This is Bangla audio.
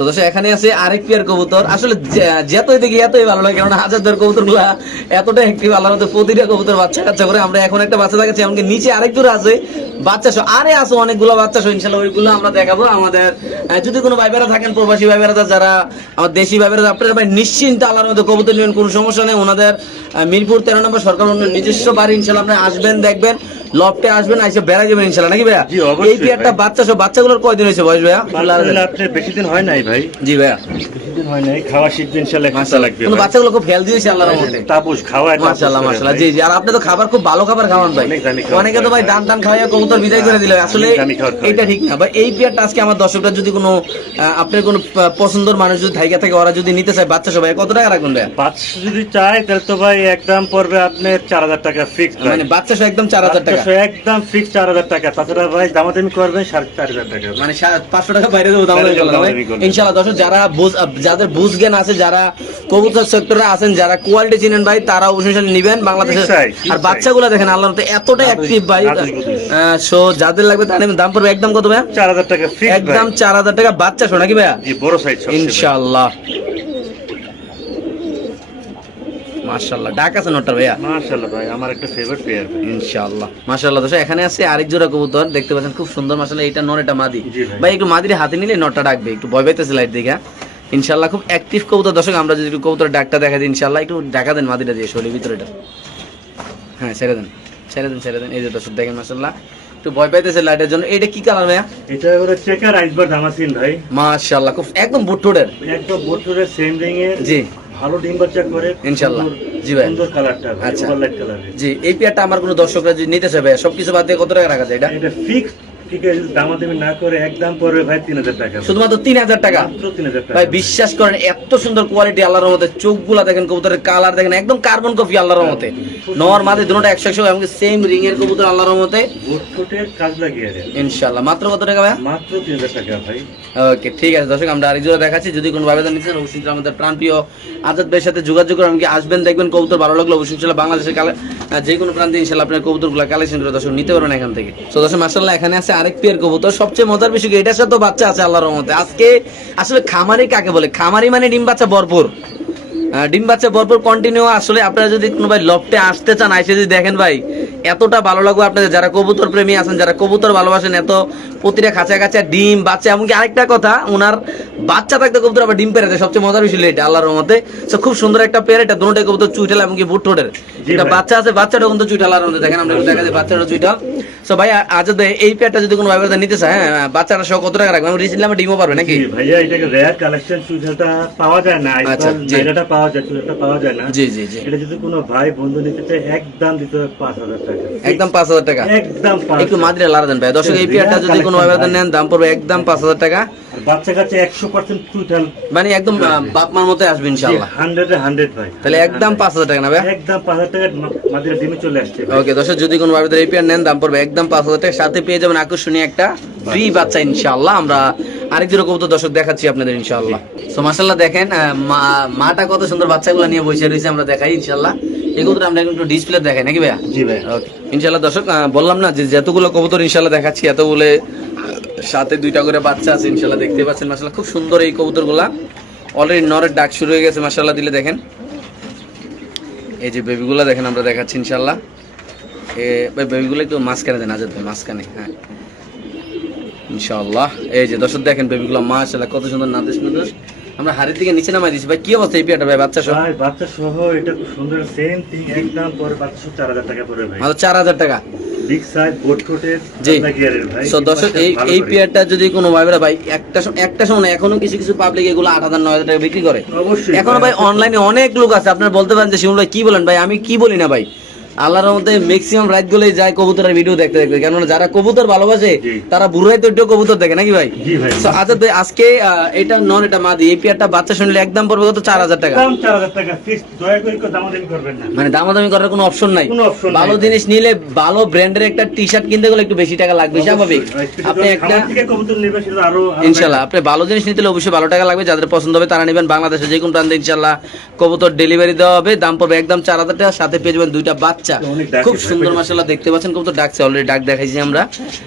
তো দর্শক, এখানে আছে আরেক পেয়ার কবুতর। আসলে দেখি এতই ভালো লাগে, কারণ হাজার ধর কবুতরগুলা এতটা প্রতিটা কবুতর বাচ্চা কাচ্চা করে আমরা এখন একটা বাচ্চা দেখাচ্ছি, এমনকি নিচে আরেক দূর আছে বাচ্চা সহ। আরে আছে অনেকগুলো বাচ্চা সহ, ইনশাল্লাহ ওইগুলো আমরা দেখাবো আমাদের। যদি কোনো ভাইবেরা থাকেন, প্রবাসী ভাইবেরা যারা আমার দেশি ভাইবেরা, আপনারা ভাই নিশ্চিন্ত আল্লাহর কবুতর নেবেন, কোনো সমস্যা নেই। ওনাদের মিরপুর তেরো নম্বর সরকার নিজস্ব বাড়ি, ইনশাল্লাহ আপনারা আসবেন, দেখবেন। লফটে আসবেন আইসে বেড়া যাবেন ইনশাল্লাহ নাকি ভাইয়া? জি, অবশ্যই এই পেয়ারটা বাচ্চা সহ বাচ্চাগুলোর কয়দিন হয়েছে বয়স ভাইয়া? আপনার বেশি দিন হয় নাই ভাই। জি ভাইয়া। দিন হয় খাওয়া খাওয়া বাচ্চাগুলো খুব হেলদি হয়েছে আল্লাহর রহমতে। তাপস খাওয়া এটা মাশাআল্লাহ মাশাআল্লাহ। জি জি আর আপনি তো খাবার খুব ভালো খাবার খাওয়ান ভাই। অনেক তো ভাই। দান টান খাওয়াইয়া কবুতর বিদায় করে দিলে। আসলে। এইটা ঠিক না। ভাই এই পেয়ারটা আজকে আমার দর্শকরা যদি কোনো আপনার কোনো পছন্দের মানুষ যদি থাইকা থাকে ওরা যদি নিতে চায় বাচ্চা সবাই কত টাকা রাখবেন ভাই বাচ্চা যদি চায় তাহলে তো ভাই একদম পড়বে আপনার চার হাজার টাকা ফিক্স মানে বাচ্চা সহ একদম চার হাজার টাকা একদম চার হাজার টাকা। তাছাড়া ভাই দামাদামি করবেন সাড়ে চার হাজার টাকা। মানে পাঁচশো টাকা বাইরে দেবো দাম বাইরে দেবো, দামাদামি করলে। ইনশাল্লাহ দর্শক যারা বুঝ যাদের বুঝ জ্ঞান আছে যারা কবুতর সেক্টরে আছেন যারা কোয়ালিটি চিনেন ভাই তারা অবশ্যই নিবেন বাংলাদেশে আর বাচ্চাগুলো দেখেন আল্লাহ এতটা অ্যাক্টিভ ভাই। সো যাদের লাগবে তার দাম পড়বে একদম কত চার হাজার টাকা একদম চার হাজার টাকা বাচ্চা শোনা কি ভাইয়া? বড় সাইজ ইনশাল্লাহ মাশাল্লাহ ডাক আছে নটার ভাইয়া? মাশাআল্লাহ ভাই আমার একটা ফেভারিট প্লেয়ার ভাই। ইনশাআল্লাহ। মাশাআল্লাহ দর্শক এখানে আছে আরেক জোড়া কবুতর দেখতে পাচ্ছেন খুব সুন্দর মাশাআল্লাহ এটা নর এটা মাদি। ভাই। একটু মাদির হাতে নিলে নটটা ডাকবে একটু ভয় পাইতেছে লাইট দেখা। ইনশাআল্লাহ খুব অ্যাক্টিভ কবুতর। দর্শক আমরা যদি একটু কবুতর ডাকটা দেখা দিই ইনশাআল্লাহ একটু দেখা দেন মাদিটা দিয়ে শরীরের ভিতরে এটা। হ্যাঁ ছেড়ে দেন ছেড়ে দেন ছেড়ে দেন। এই যে দর্শক দেখেন মাশাআল্লাহ একটু ভয় পাইতেছে লাইটের জন্য। এটা কি কালার ভাইয়া? এটা হলো চেকার আইসবার দামাসিন ভাই। মাশাআল্লাহ খুব একদম বুটুডের একদম বোটরের সেম রিং এর। জি। ভালো ডিম বাচ্চা করে ইনশাআল্লাহ। জি ভাই। সুন্দর কালারটা আচ্ছা। জি এই পেয়ারটা আমার কোনো দর্শকরা যদি নিতে চাইবে ভাইয়া সবকিছু বাদ দিয়ে কত টাকা রাখা যায় এটা এটা ফিক্স ঠিক আছে দামাদামি না করে একদম পড়বে ভাই তিন হাজার টাকা। শুধুমাত্র তিন হাজার টাকা? তিন হাজার টাকা। ভাই বিশ্বাস করেন এত সুন্দর কোয়ালিটি আল্লাহর চোখগুলা দেখেন কবুতরের কালার দেখেন একদম কার্বন কপি আল্লাহর মতে নর মাঝে দুটোটা একশো একশো এমনকি সেম রিং এর কবুতর আল্লাহর মতে কাজ লাগিয়ে মাত্র কত টাকা ভাই মাত্র তিন হাজার টাকা ভাই। ওকে ঠিক আছে দর্শক আমরা আরেক জোড়া দেখাচ্ছি। যদি কোনো ভাবে নিচ্ছেন অবশ্যই আমাদের প্রাণপ্রিয় আজাদ ভাইয়ের সাথে যোগাযোগ করে আমাকে আসবেন দেখবেন কবুতর ভালো লাগল অবশ্যই ইনশাল্লাহ বাংলাদেশের কালে যে কোনো প্রান্তে ইনশাল্লাহ আপনার কবুতরগুলো কালেকশন করে দর্শক নিতে পারবেন এখান থেকে। তো দর্শক মাসাল্লাহ এখানে আছে আরেক পেয়ার কবুতর। সবচেয়ে মজার বিষয় এটার সাথে বাচ্চা আছে আল্লাহর রহমতে। আজকে আসলে খামারি কাকে বলে? খামারি মানে ডিম বাচ্চা ভরপুর। ডিম বাচ্চা ভরপুর কন্টিনিউ আসলে আপনারা যদি কোনো ভাই লফটে আসতে চান, আইসে যদি দেখেন ভাই এতটা ভালো লাগবে আপনাদের। যারা কবুতর প্রেমী আছেন যারা কবুতর ভালোবাসেন এত প্রতিটা খাঁচা খাঁচা ডিম বাচ্চা এমনকি আরেকটা কথা ওনার বাচ্চা থাকতে কবুতর আবার ডিম পেরে দেয়। সবচেয়ে মজার বিষয় এটা আল্লাহর রহমতে। তো খুব সুন্দর একটা পেয়ার এটা দুটোটাই কবুতর চুইটাল এমনকি বুট ঠোঁটের এটা বাচ্চা আছে বাচ্চাটা কিন্তু চুইটাল আল্লাহর মধ্যে দেখেন আমরা দেখা যায় বাচ্চাটা চুইটাল সো ভাই আজ এই পেয়ারটা যদি কোনো ভাইবার নিতে চায় হ্যাঁ বাচ্চাটা সহ কত টাকা রাখবে আমি রিসিলাম ডিমও পারবে নাকি? ভাইয়া এটাকে রেয়ার কালেকশন সুইজাটা পাওয়া যায় না আচ্ছা, জায়গাটা পাওয়া যায় চুলেটা পাওয়া যায় না। জি জি জি। এটা যদি কোনো ভাই বন্ধু নিতে চায় একদম দিতে হবে পাঁচ হাজার টাকা। একদম পাঁচ হাজার টাকা। একদম একটু মাদ্রে দেন ভাই। দর্শক এই পেয়ারটা যদি কোনো নেন দাম পড়বে একদম পাঁচ হাজার টাকা। বাচ্চা কাছে একশো পার্সেন্ট চুইটাল মানে একদম আহ, বাপ মার মতো আসবে ইনশাল্লাহ হান্ড্রেডে হান্ড্রেড ভাই। তাহলে একদম পাঁচ হাজার টাকা না ভাই একদম পাঁচ হাজার টাকা মাদিরা ডিমে চলে আসছে ওকে দর্শক যদি কোনো ভাবে এই পেয়ার নেন দাম পড়বে একদম পাঁচ হাজার টাকা। সাথে পেয়ে যাবেন আকর্ষণীয় একটা ফ্রি বাচ্চা ইনশাআল্লাহ। আমরা আরেক কবুতর দর্শক দেখাচ্ছি আপনাদের ইনশাআল্লাহ। তো মাসাল্লাহ দেখেন মাটা কত সুন্দর বাচ্চাগুলো নিয়ে বসে রয়েছে আমরা দেখাই ইনশাআল্লাহ। এই কবুতর আমরা একটু ডিসপ্লে দেখাই নাকি ভাইয়া? জি ভাই ওকে দর্শক বললাম না যে যতগুলো কবুতর ইনশাআল্লাহ দেখাচ্ছি এতগুলো সাথে দুইটা করে বাচ্চা আছে ইনশাআল্লাহ দেখতে পাচ্ছেন মাসাল্লাহ খুব সুন্দর এই কবুতরগুলা। অলরেডি নরের ডাক শুরু হয়ে গেছে মাসাল্লাহ দিলে দেখেন। এই যে বেবিগুলো দেখেন আমরা দেখাচ্ছি ইনশাআল্লাহ। এ ভাই বেবিগুলো একটু মাঝখানে দেন আজাদ ভাই মাঝখানে হ্যাঁ। ইনশাআল্লাহ এই যে দর্শক দেখেন বেবিগুলো মাশাআল্লাহ কত সুন্দর নাদেশ নাদেশ আমরা হাড়ির থেকে নিচে নামাই দিছি। ভাই কি অবস্থা এই পিয়াটা ভাই বাচ্চা সব ভাই বাচ্চা সহ এটা খুব সুন্দর সেম থিং একদম পরে বাচ্চা সহ চার হাজার টাকা পড়বে ভাই। মাত্র চার হাজার টাকা। বিগ সাইজ বোট কোটের জি। ভাই সো দর্শক এই এই। পেয়ারটা যদি কোনো ভাইরা ভাই একটা একটা সময় না, এখনও কিছু কিছু পাবলিক এগুলো আট হাজার নয় হাজার টাকা বিক্রি করে। অবশ্যই এখনও ভাই। অনলাইনে অনেক লোক আছে আপনারা বলতে পারেন যে শিমুল ভাই কি বলেন? ভাই আমি কি বলি না ভাই? আল্লাহর মধ্যে ম্যাক্সিমাম রাত গুলোই যায় কবুতরের ভিডিও দেখতে দেখতে। কেননা যারা কবুতর ভালোবাসে তারা বুড়াই তো কবুতর দেখে নাকি ভাই? জি ভাই। আজকে এটা নন এটা মাদি। এই পেয়ারটা বাচ্চা শুনলে একদম পড়বে কত? চার হাজার টাকা। চার হাজার টাকা। দয়া করে দামাদামি করবেন না। মানে দামাদামি করার কোনো অপশন নাই। ভালো জিনিস নিলে ভালো ব্র্যান্ডের একটা টি শার্ট কিনতে গেলে একটু বেশি টাকা লাগবে স্বাভাবিক। আপনি একটা ইনশাল্লাহ। আপনি ভালো জিনিস নিতে অবশ্যই ভালো টাকা লাগবে। যাদের পছন্দ হবে তারা নেবেন। বাংলাদেশে যে কোনো প্রান্তে ইনশাল্লাহ কবুতর ডেলিভারি দেওয়া হবে। দাম পড়বে একদম চার হাজার টাকা। সাথে পেয়ে যাবেন দুইটা বাচ্চা। ডাকে খুব সুন্দর। মাসাল্লাহ দেখতে পাচ্ছেন কবুতর ডাকছে অলরেডি ডাক দেখাইছি আমরা